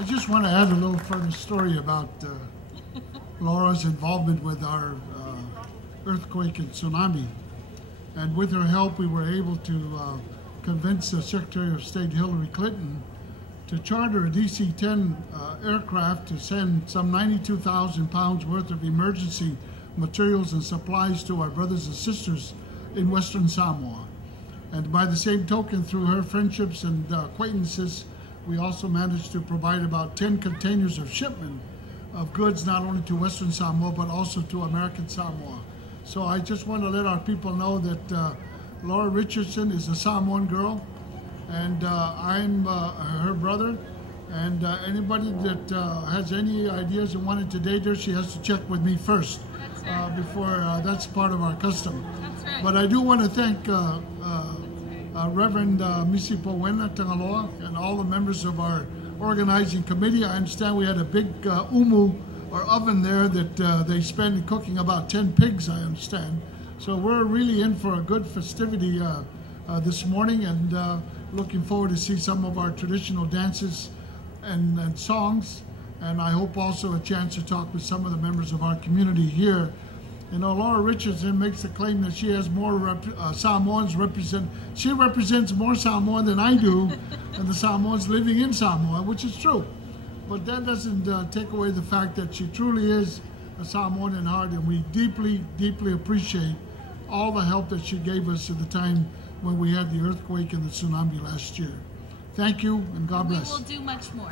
I just want to add a little further story about Laura's involvement with our earthquake and tsunami. And with her help, we were able to convince the Secretary of State Hillary Clinton to charter a DC-10 aircraft to send some 92,000 pounds worth of emergency materials and supplies to our brothers and sisters in Western Samoa. And by the same token, through her friendships and acquaintances, we also managed to provide about 10 containers of shipment of goods, not only to Western Samoa, but also to American Samoa. So I just want to let our people know that Laura Richardson is a Samoan girl, and I'm her brother. And anybody that has any ideas and wanted to date her, she has to check with me first. That's right. Before that's part of our custom. That's right. But I do want to thank Reverend Misipo Wena Tangaloa and all the members of our organizing committee. I understand we had a big umu or oven there that they spend cooking about 10 pigs, I understand. So we're really in for a good festivity this morning, and looking forward to see some of our traditional dances and songs. And I hope also a chance to talk with some of the members of our community here. You know, Laura Richardson makes the claim that she has more Samoans represent. She represents more Samoan than I do, and the Samoans living in Samoa, which is true. But that doesn't take away the fact that she truly is a Samoan in heart, and we deeply, deeply appreciate all the help that she gave us at the time when we had the earthquake and the tsunami last year. Thank you, and God bless. We will do much more.